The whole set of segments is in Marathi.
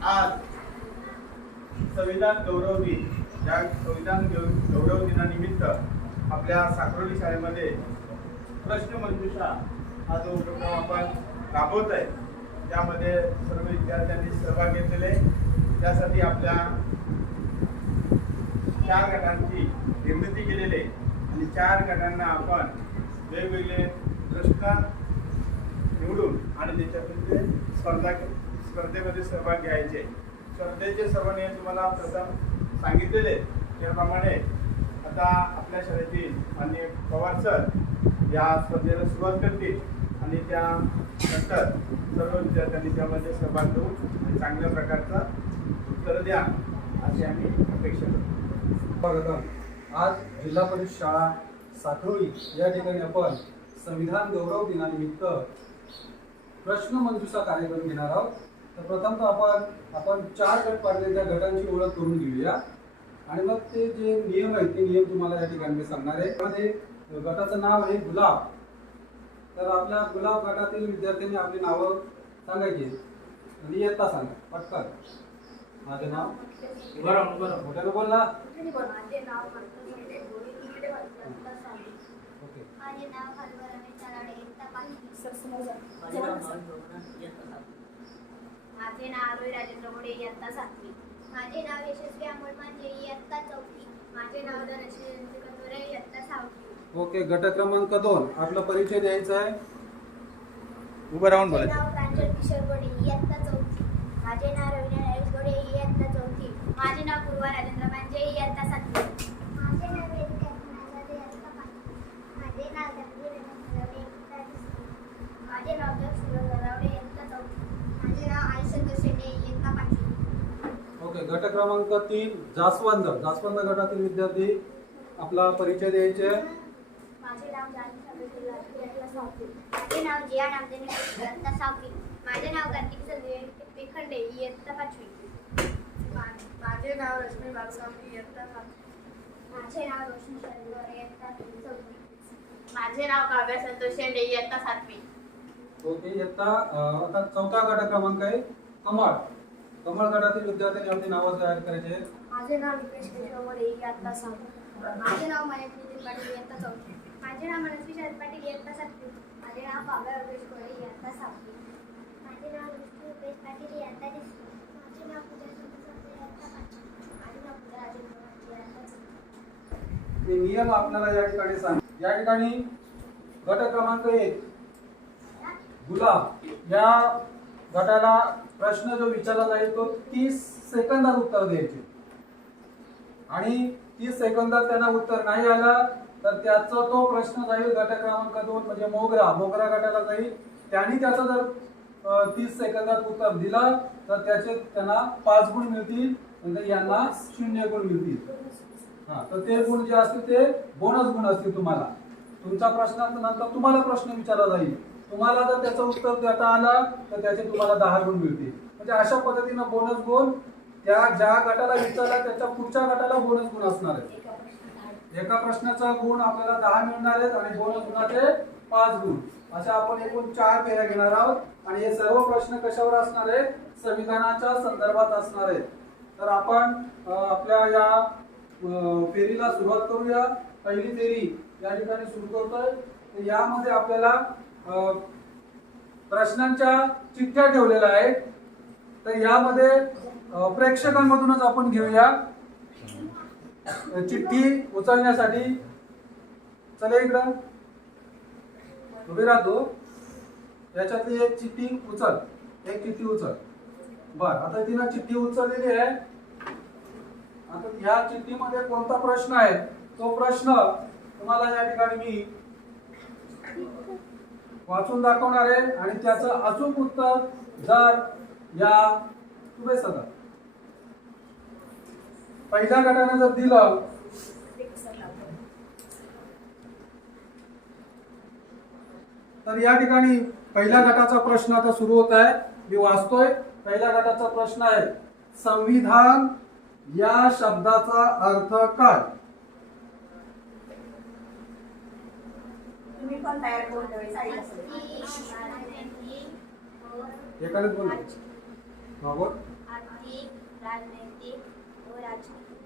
आज संविधान गौरव दिन या संविधान गौरव दिनानिमित्त आपल्या साखरोली शाळेमध्ये प्रश्न मंजुषा हा जो उपक्रम आपण राबवत आहे त्यामध्ये सर्व विद्यार्थ्यांनी सहभाग घेतलेले त्यासाठी आपल्या चार गटांची निर्मिती केलेली आणि चार गटांना आपण वेगवेगळे प्रश्न निवडून आणि त्याच्यातून ते स्पर्धा स्पर्धेमध्ये सहभाग घ्यायचे. स्पर्धेचे सर्व नियम तुम्हाला प्रथम सांगितलेले त्याप्रमाणे आता आपल्या शाळेतील माननीय पवार सर या स्पर्धेला सुरुवात करतील आणि त्या नंतर सर्व विद्यार्थ्यांनी त्यामध्ये सहभाग घेऊन आणि चांगल्या प्रकारचं उत्तर द्या अशी आम्ही अपेक्षा करतो. आज जिल्हा परिषद शाळा साखळी या ठिकाणी आपण संविधान गौरव दिनानिमित्त प्रश्नमंजुषा कार्यक्रम घेणार आहोत. तर प्रथमतः आपण आपण चार गट पाडले त्या गटांची ओळख करून घेऊया. आणि मग ते जे नियम आहेत ते नियम तुम्हाला या ठिकाणी मी सांगणार आहे. त्यामध्ये गटाचं नाव आहे गुलाब. तर आपल्या गुलाब गटातील विद्यार्थ्यांनी आपली नावं सांगायची आणि येता सांगा पटकन. माझं नाव? बरोबर मोठ्यानं बोल. ना सांगे ओके. माझे नाव अरोही राजेंद्र गोडे इयत्ता सातवी. माझे नाव यशस्वी अमोल मांजे इयत्ता चौथी. माझे नाव धनश्री कतोरे इयत्ता सहावी. ओके गट क्रमांक दोन. आपला परिचय द्यायचा आहे? उभं राहून माझे बोलायचं नाव प्रांजल किशोर गोडे इयत्ता चौथी. माझे नाव रवीना नरेश गोडे इयत्ता चौथी. माझे नाव पूर्वा राजेंद्र मांजे इयत्ता सातवी माझे नाव वेदिका नागादे इयत्ता पाचवी माझे नाव गंभीर रमेश इयत्ता तिसरी माझे नाव दक्ष सुरवरावडे इयत्ता चौथी माझे नाव आयुष्य शेंडे इयत्ता पाचवी ओके गट क्रमांक तीन जास्वंद जास्वंद गटातील विद्यार्थी आपला परिचय द्यायचे. माझे नाव माझे नाव जिया नामदेने इयत्ता सहावी माझे नाव कार्तिक संजय पेखंडे इयत्ता पाचवी. माझे नाव रश्मी बालस्वामी इयत्ता माझे नाव रोशनी शर्मा इयत्ता चौथी. माझे नाव काव्या संतोष शेंडे इयत्ता सातवी. ओके इयत्ता आता चौथा गट क्रमांक आहे कमळ. कमळ गटातील विद्यार्थ्यांनी आपली नावं तयार करायचे आहेत. माझे नाव रुपेश केशवमोरे इयत्ता सहावी माझे नाव महेश नितीन पाटील इयत्ता चौथी. माझे नाव मनस्वी शरद पाटील इयत्ता सातवी. माझे नाव इयत्ता सहावी. माझे नाव रुपेश पाटील इयत्ता तिसरी. माझे नाव पूजा सुंदर इयत्ता पाचवी. माझे नाव पूजा राजेंद्र मांजे, इयत्ता चौथी. हे नियम आपल्याला या ठिकाणी सांग. या ठिकाणी गट क्रमांक एक गुलाब. या गटाला प्रश्न जो विचारला जाईल तो तीस सेकंदात उत्तर द्यायचे. आणि तीस सेकंदात त्यांना उत्तर नाही आला तर त्याचा तो प्रश्न जाईल गट क्रमांक दोन म्हणजे मोगरा. मोगरा गटाला जाईल. त्यांनी त्याचं जर तीस सेकंदात उत्तर दिलं तर त्याचे त्यांना पाच गुण मिळतील नंतर यांना शून्य गुण मिळतील. हा तर ते गुण जे असतील ते बोनस गुण असतील तुम्हाला. तुमच्या प्रश्नानंतर तुम्हाला प्रश्न विचारला जाईल. तुम्हाला जर त्याचं उत्तर देता आलं तर त्याचे तुम्हाला दहा गुण मिळतील. म्हणजे अशा पद्धतीनं बोनस गुण त्या ज्या गटाला विचारला त्याच्या पुढच्या गटाला बोनस गुण असणार आहेत. एका प्रश्नाचा गुण आपल्याला दहा मिळणार आहेत आणि बोनस गुणाचे पाच गुण. अशा आपण एकूण चार फेऱ्या घेणार आहोत आणि हे सर्व प्रश्न कशावर असणार आहेत? संविधानाच्या संदर्भात असणार आहेत. तर आपण आपल्या या फेरीला सुरुवात करूया. पहिली फेरी या ठिकाणी सुरू करतोय. यामध्ये आपल्याला प्रश्नांच्या चिठ्ठ्या ठेवलेल्या आहेत. तर यामध्ये प्रेक्षकांमधूनच आपण घेऊया. चिठ्ठी उचलण्यासाठी. चले इकडं. उभी राहतो. याच्यातली एक चिठ्ठी उचल. एक चिठ्ठी उचल. बर आता तिनं चिठ्ठी उचललेली आहे. आता ह्या चिठ्ठीमध्ये कोणता प्रश्न आहे? तो प्रश्न तुम्हाला या ठिकाणी मी वाचून दाखवणार आहे आणि त्याचं अचूक उत्तर जर या तुम्ही सदा पहिल्या गटाने जर दिलं तर या ठिकाणी पहिल्या गटाचा प्रश्न आता सुरू होत आहे. मी वाचतोय. पहिल्या गटाचा प्रश्न आहे संविधान या शब्दाचा अर्थ काय? तुम्ही पण तयार करून ठेवायचं आहे बोल. राजनैतिक व राजकीय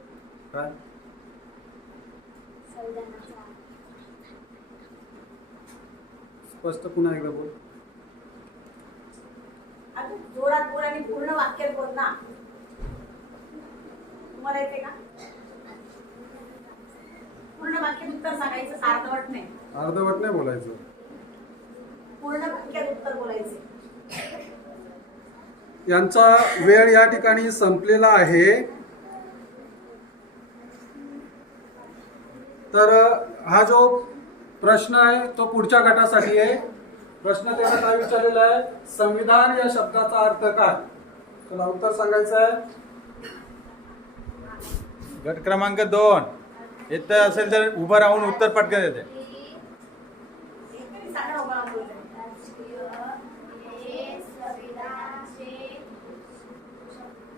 काय? संविधानाचा स्पष्ट पुन्हा एकदा बोल. आता जोरात बोल आणि पूर्ण वाक्यात बोल ना. तुम्हाला येते का? पूर्ण वाक्यात उत्तर सांगायचं अर्धवट नाही. अर्धवट नाही बोलायचं. पूर्ण वाक्यात उत्तर बोलायचे. यांचा वेळ या ठिकाणी संपलेला आहे. तर हा जो प्रश्न आहे तो पुढच्या गटासाठी आहे. प्रश्न त्याचा काय विचारलेला आहे? संविधान या शब्दाचा अर्थ काय? तुला उत्तर सांगायचं आहे. गट क्रमांक दोन. येतं असेल तर उभं राहून उत्तर पटकन येते.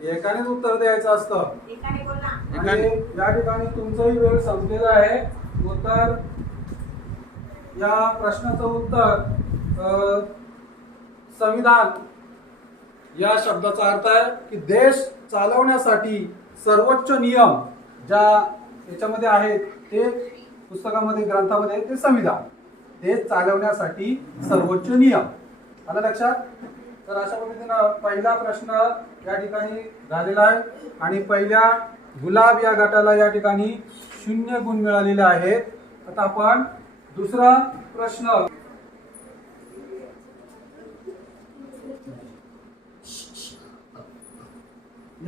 हे एकानेच उत्तर द्यायचं असतं. आणि या ठिकाणी तुमचाही वेळ संपलेला आहे. उत्तर. या प्रश्नाचं उत्तर अ, संविधान. या शब्दाचा अर्थ आहे की देश चालवण्यासाठी सर्वोच्च नियम ज्या याच्यामध्ये आहेत ते पुस्तकामध्ये ग्रंथामध्ये ते संविधान. ते चालवण्यासाठी सर्वोच्च नियम. आलं लक्षात? तर अशा पद्धतीनं पहिला प्रश्न या ठिकाणी झालेला आहे आणि पहिल्या गुलाब या गटाला या ठिकाणी शून्य गुण मिळालेले आहेत. आता आपण दुसरा प्रश्न.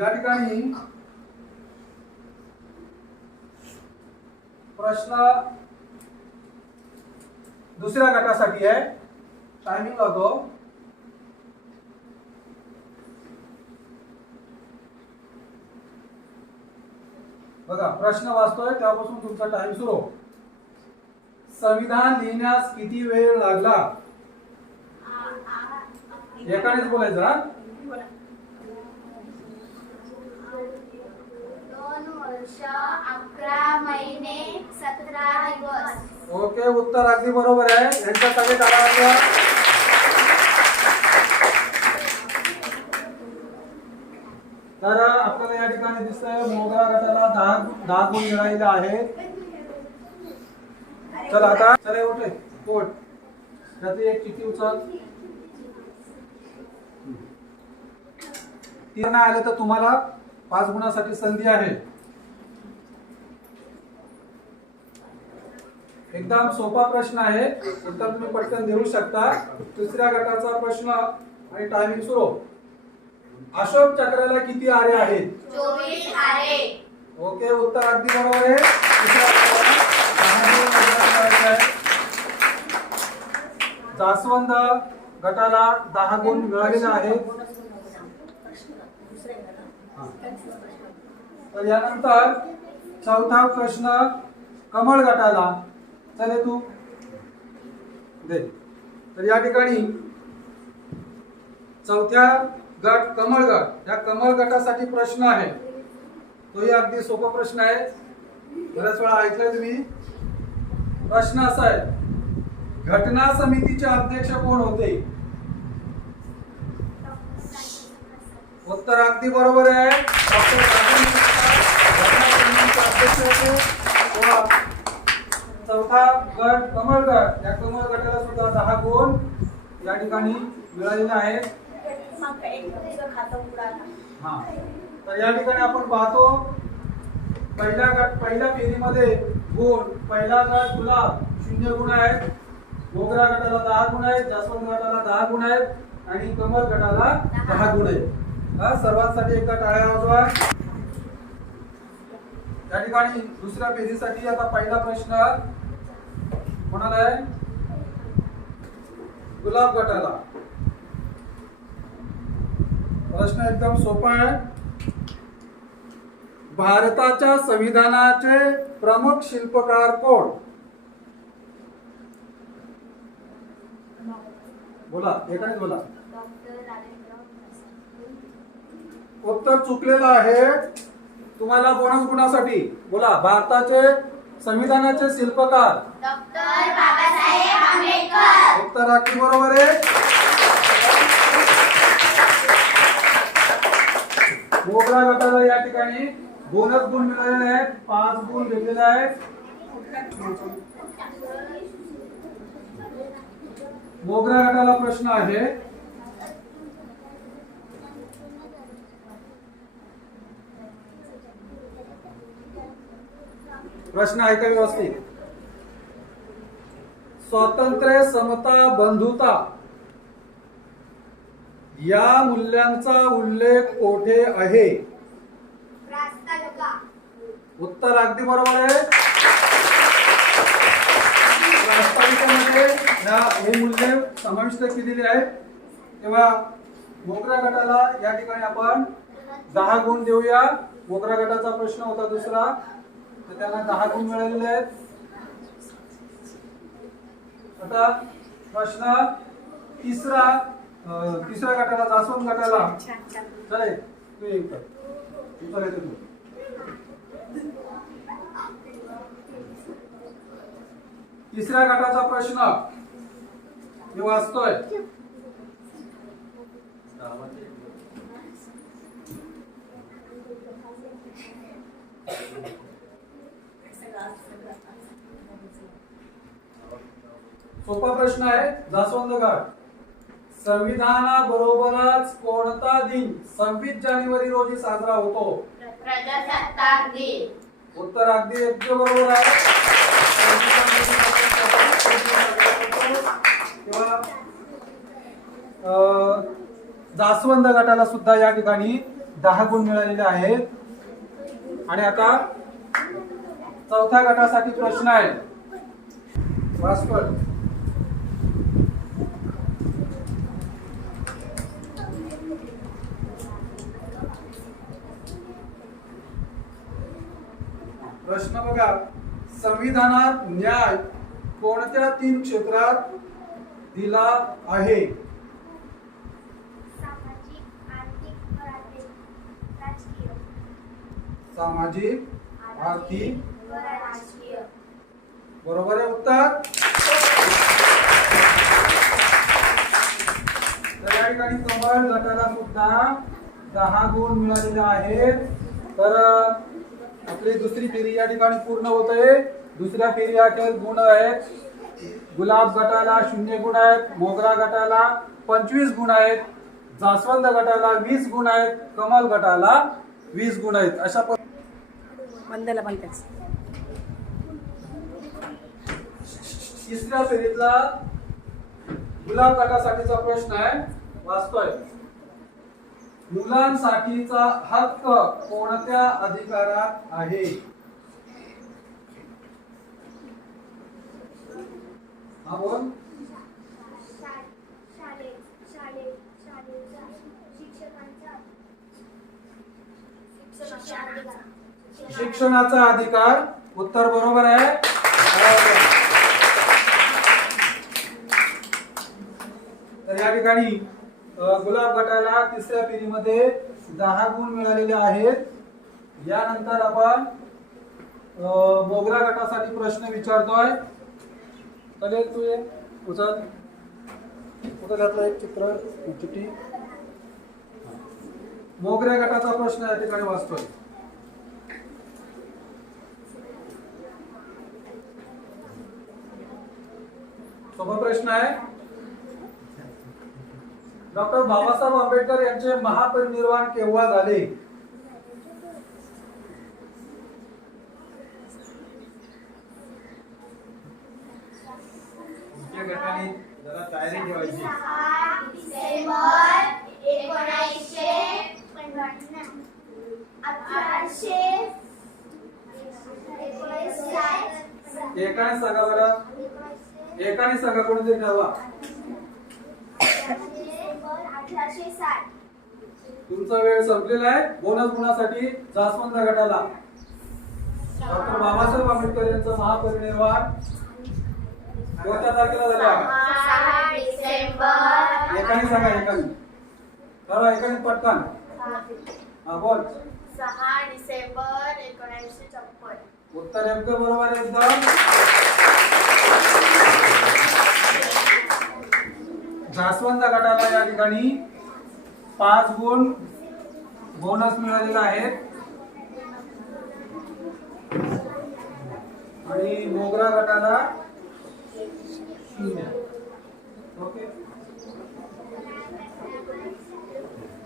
या ठिकाणी प्रश्न दुसऱ्या गटासाठी आहे. टायमिंग लावतो. बघा प्रश्न वाचतोय त्यापासून तुमचा टाइम सुरू संविधान लिहिण्यास किती वेळ लागला? एकानेच बोलायचं हा बोला. दोन वर्ष अकरा महिने सतरा दिवस. ओके उत्तर अगदी बरोबर आहे. यांच्यासाठी सगळे वाजवा. तर आपल्याला या ठिकाणी दिसतंय मोगरा गटाला दहा दहा गुण मिळालेले आहेत. चल आता चला उठे. कोट त्यातली एक किती उचल? तीन नाही आले तर तुम्हाला पाच गुणासाठी संधी आहे. एकदम सोपा प्रश्न आहे. उत्तर तुम्ही पटकन देऊ शकता. तिसऱ्या गटाचा प्रश्न आणि टायमिंग सुरू. अशोक चक्राला किती आरे आहेत? ओके उत्तर अगदी बरोबर आहे. जास्वंद गटाला दहा गुण मिळालेले आहेत. तर यानंतर चौथा प्रश्न कमळ गटाला चले तू. दे. तर या ठिकाणी चौथ्या गट कमळ गट. या कमळ गटासाठी प्रश्न आहे. तोही अगदी सोपा प्रश्न आहे. बऱ्याच वेळा ऐकलाय तुम्ही. प्रश्न असा आहे. घटना समितीचे अध्यक्ष कोण होते? उत्तर अगदी बरोबर आहे. डॉक्टर राजेंद्र घटना समितीचे अध्यक्ष होते. चौथा गट कमळ गट या कमळ गटाला सुद्धा दहा गुण या ठिकाणी मिळालेले आहेत. हा. तर या ठिकाणी आपण पाहतो पहिल्या गट पहिल्या फेरीमध्ये गुण पहिला गट गुलाब शून्य गुण आहेत. मोगरा गटाला दहा गुण आहेत जास्वंद गटाला दहा गुण आहेत आणि कमल गटाला दहा गुण आहेत. हा सर्वांसाठी एका टाळ्या वाजवा या ठिकाणी दुसऱ्या फेरीसाठी आता पहिला प्रश्न कोणाला आहे? गुलाब गटाला. प्रश्न एकदम सोपा आहे. भारताच्या संविधानाचे प्रमुख शिल्पकार कोण? बोला एकाच बोला. उत्तर चुकलेलं आहे. तुम्हाला बोनस गुणासाठी बोला भारताचे संविधानाचे शिल्पकार डॉक्टर बाबासाहेब आंबेडकर. उत्तर अगदी बरोबर आहे. मोगरा गटाला या ठिकाणी बोनस गुण मिळालेले आहेत. पाच गुण भेटलेले आहेत. मोगरा गटाला प्रश्न आहे प्रश्न आहे का व्यवस्थित? स्वातंत्र्य समता बंधुता या मूल्यांचा उल्लेख कोठे आहे? उत्तर अगदी बरोबर आहे. प्रास्ताविकामध्ये या हे मूल्य समाविष्ट केलेली आहेत. तेव्हा मोगरा गटाला या ठिकाणी आपण दहा गुण देऊया. मोगरा गटाचा प्रश्न होता दुसरा. तर त्यांना दहा गुण मिळालेले आहेत. आता प्रश्न तिसरा तिसऱ्या गटाला जास्वंद गटाला. चले तू ये उत्तर इथं येतो तू तिसऱ्या गटाचा प्रश्न. मी वाचतोय. Thank you. सोपा प्रश्न आहे जास्वंद गट संविधानाबरोबरच कोणता दिन सव्वीस जानेवारी रोजी साजरा होतो? प्रजासत्ताक दिन. उत्तर अगदी योग्य बरोबर आहे. जास्वंद गटाला सुद्धा या ठिकाणी दहा गुण मिळालेले आहेत. आणि आता चौथ्या गटासाठी प्रश्न आहे. प्रश्न बघा. संविधानात न्याय कोणत्या तीन क्षेत्रात दिला आहे? सामाजिक आर्थिक बरोबर आहे उत्तर? तर या ठिकाणी कमळ गटाला सुद्धा दहा गुण मिळालेले आहेत. तर आपली दुसरी फेरी या ठिकाणी पूर्ण होत. आहे दुसऱ्या फेरी अखेर गुण आहेत. गुलाब गटाला शून्य गुण आहेत. मोगरा गटाला पंचवीस गुण आहेत. जास्वंद गटाला वीस गुण आहेत. कमल गटाला वीस गुण आहेत. अशा पण तिसऱ्या फेरीतला गुलाब गटासाठीचा प्रश्न आहे. वाचतोय. मुलांसाठीचा हक्क कोणत्या अधिकारात आहे? शिक्षकांचा शिक्षणाचा अधिकार उत्तर बरोबर आहे. तर या ठिकाणी गुलाब गटाला तिसऱ्या फेरीमध्ये दहा गुण मिळालेले आहेत. यानंतर आपण मोगरा गटासाठी प्रश्न विचारतोय. तू ये उचल. कुठं घातलं एक चित्र? चिठ्ठी. मोगऱ्या गटाचा प्रश्न या ठिकाणी वाचतोय. सोपा प्रश्न आहे. डॉक्टर बाबासाहेब आंबेडकर यांचे महापरिनिर्वाण केव्हा झाले? तुमच्या गटाने जरा तयारी ठेवायची. सहा डिसेंबर एकोणीसशे अठराशे एकोणीस एकाने सांगा बरं. एकाने सांगा कोणीतरी ठरवा अठराशे साठ तुमचा वेळ संपलेला आहे. बोनस गुणासाठी जास्वंद गटाला डॉक्टर बाबासाहेब आंबेडकर यांचा महापरिनिर्वाण कोणत्या तारखेला झालं? सहा एकाने सांगा एकाने. करा एकाने पटकन. हा बोल. सहा डिसेंबर एकोणीसशे छप्पन उत्तर नेमकं बरोबर आहे एकदम. जास्वंद गटाला या ठिकाणी पाच गुण बोनस मिळालेला आहे आणि मोगरा गटाला शून्य. ओके.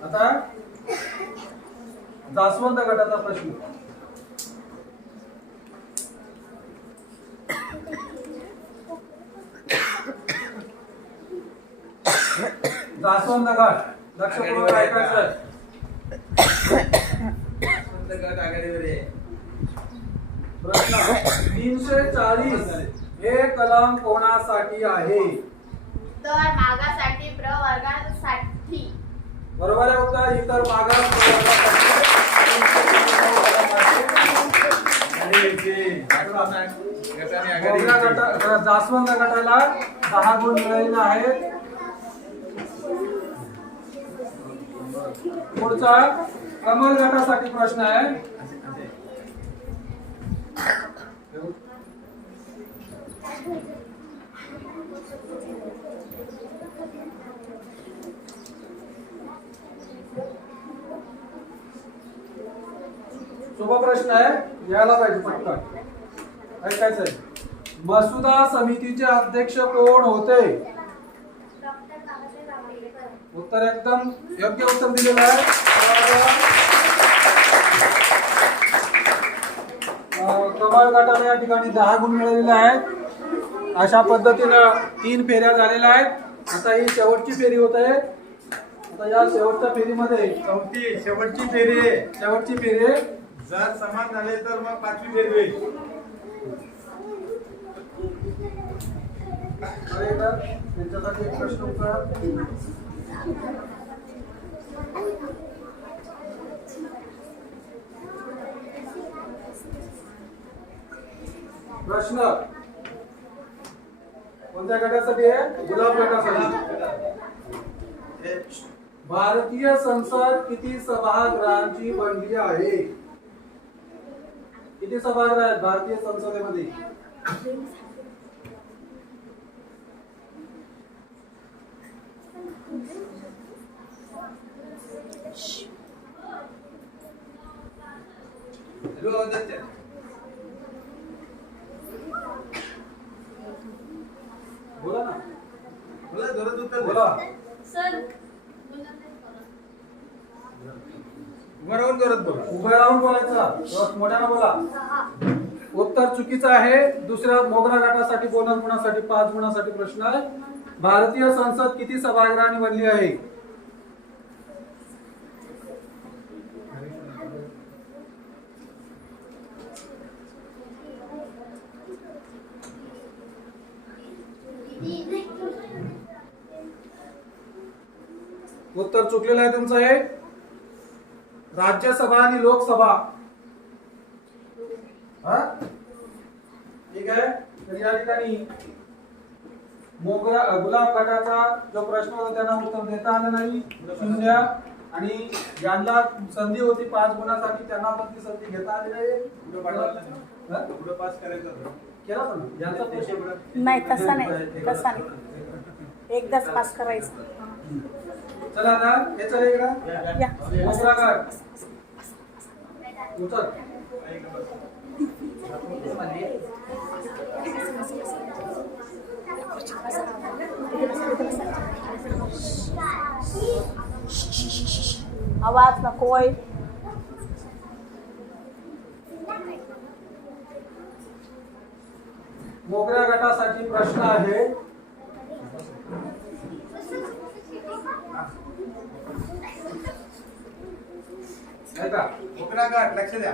आता जास्वंद गटाचा प्रश्न. जास्वंद गट. लक्षपूर्वक ऐकायचं प्रश्न तीनशे चाळीस हे कलम कोणासाठी आहे? तर मागासाठी प्रवर्गासाठी. बरोबर आहे उत्तर? इतर मागास गटा जास्वंद गटाला दहा गुण मिळालेले आहेत. पुढचा कमल गटासाठी प्रश्न आहे. शुभ प्रश्न आहे. यायला पाहिजे पटकन ऐकायचं आहे मसुदा समितीचे अध्यक्ष कोण होते? उत्तर एकदम योग्य उत्तर दिलेलं आहे. अं, कमळ गटाला या ठिकाणी दहा गुण मिळालेले आहेत. अशा पद्धतीनं तीन फेऱ्या झालेल्या आहेत. आता ही शेवटची फेरी होत आहे. आता या शेवटच्या फेरीमध्ये चौथी शेवटची फेरी. आहे शेवटची फेरी. आहे. जर समान झाले तर मग पाचवी फेरी होईल. त्यांच्यासाठी एक प्रश्न उत्तर प्रश्न. कोणत्या गटासाठी आहे? गुलाब गटासाठी. भारतीय संसद किती सभागृहांची बनली आहे? किती सभागृह आहेत भारतीय संसदेमध्ये बोला ना बोला जोरात उत्तर बोला सर उभं राहून जोरात बोला उभं राहून बोलायचं? मोठ्यानं बोला. उत्तर चुकीचं आहे. दुसऱ्या मोगरा गटासाठी बोनस गुणासाठी पाच गुणासाठी प्रश्न आहे. भारतीय संसद किती सभागृहाने बनली आहे? उत्तर चुकलेलं आहे तुमचं हे? राज्यसभा आणि लोकसभा. हा? ठीक आहे? तर या ठिकाणी मोगरा गुलाब गटाचा जो प्रश्न होता त्यांना उत्तर देता आलं नाही. शून्य आणि ज्यांना संधी होती पाच गुणासाठी त्यांना पण ती संधी घेता आली नाही. पुढं. हा? पास करायचं होतं. केला पण ज्यांचा प्रश्न- नाही तसा नाही तसा नाही. एकदाच पास करायचं. चला ना हे चला इकडं. उचल आवाज नकोय मोगऱ्या गटासाठी प्रश्न आहे. घाट लक्ष द्या.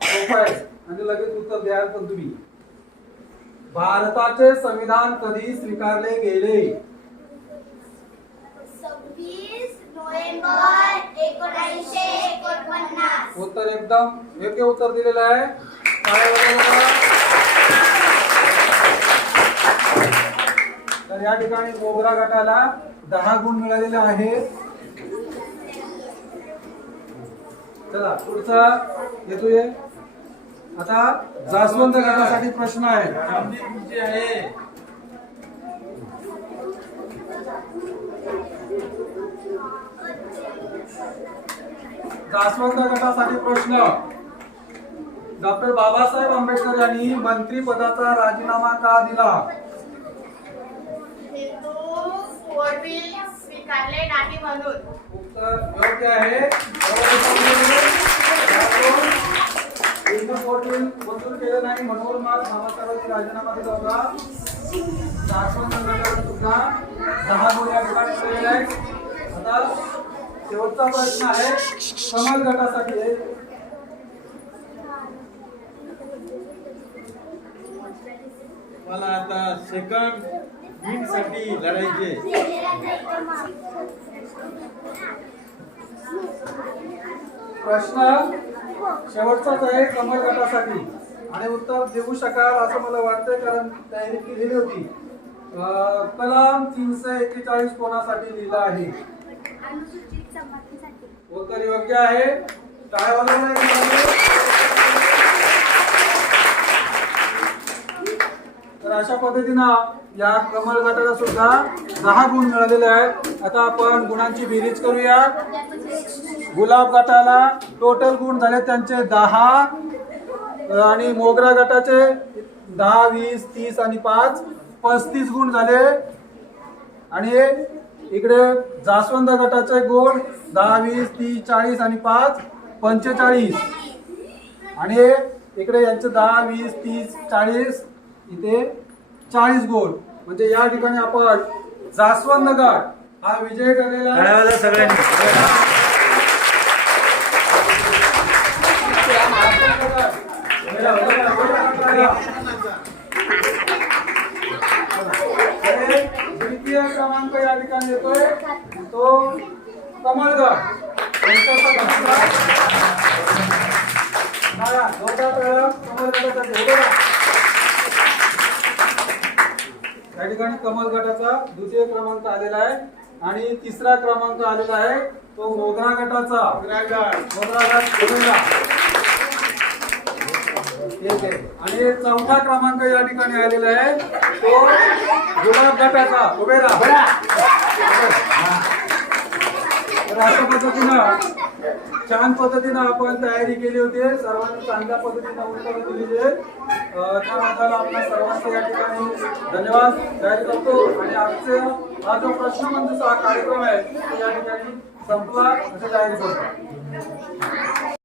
सोपं आहे. आणि लगेच उत्तर द्याल पण तुम्ही. भारताचे संविधान कधी स्वीकारले गेले? सव्वीस नोव्हेंबर एकोणीसशे एकोणपन्नास. उत्तर एकदम योग्य उत्तर दिलेलं आहे. तर या ठिकाणी मोगरा गटाला दहा गुण मिळालेले आहेत. चला पुढचा येतोय. आता जास्वंत गटासाठी प्रश्न आहे. आहे. जास्वंद गटासाठी प्रश्न. डॉक्टर बाबासाहेब आंबेडकर यांनी मंत्री पदाचा राजीनामा का दिला? कोड स्वीकारले नाही म्हणून. उत्तर योग्य आहे. मंजूर केलं नाही म्हणून मग राजीनामा दिला होता सुद्धा दहा गुण या ठिकाणी मिळालेले आहेत. आता शेवटचा प्रश्न आहे समाज गटासाठी मला आता सेकंड मीटसाठी लढायचे प्रश्न शेवटचाच आहे कमल गटासाठी. आणि उत्तर देऊ शकाल असं मला वाटतंय कारण तयारी केलेली होती. कलम तीनशे एक्केचाळीस कोणासाठी लिहिलं आहे? उत्तर योग्य आहे. टाळ्या वाजवा एकमेकांना. तर अशा पद्धतीनं या कमल गटाला सुद्धा दहा गुण मिळालेले आहेत. आता आपण गुणांची बेरीज करूया. गुलाब गटाला टोटल गुण झाले त्यांचे दहा. आणि मोगरा गटाचे दहा वीस तीस आणि पाच पस्तीस गुण झाले. आणि इकडे जास्वंद गटाचे गुण दहा वीस तीस चाळीस आणि पाच पंचेचाळीस. आणि इकडे यांचे दहा वीस तीस चाळीस इथे चाळीस गुण म्हणजे या ठिकाणी आपण जास्वंद गट हा विजय ठरलेला आहे. सगळ्यांनी. द्वितीय क्रमांक या ठिकाणी येतोय. तो कमलगड यांच्याचा जोडा. या ठिकाणी कमल गटाचा द्वितीय क्रमांक आलेला आहे आणि तिसरा क्रमांक आलेला आहे तो मोगरा गटाचा. मोगरा गट. आणि चौथा क्रमांक या ठिकाणी आलेला आहे तो गुलाब गटाचा उभे राहा. तर अशा पद्धतीनं छान पद्धतीनं आपण तयारी केली होती. सर्वांनी चांगल्या पद्धतीनं उत्तर दिलेली आहेत अं, त्याबद्दल आपल्या सर्वांचे या ठिकाणी धन्यवाद जाहीर करतो. आणि आजचे हा जो प्रश्नमंजूचा हा कार्यक्रम आहे तो या ठिकाणी संपला. असं जाहीर करतो.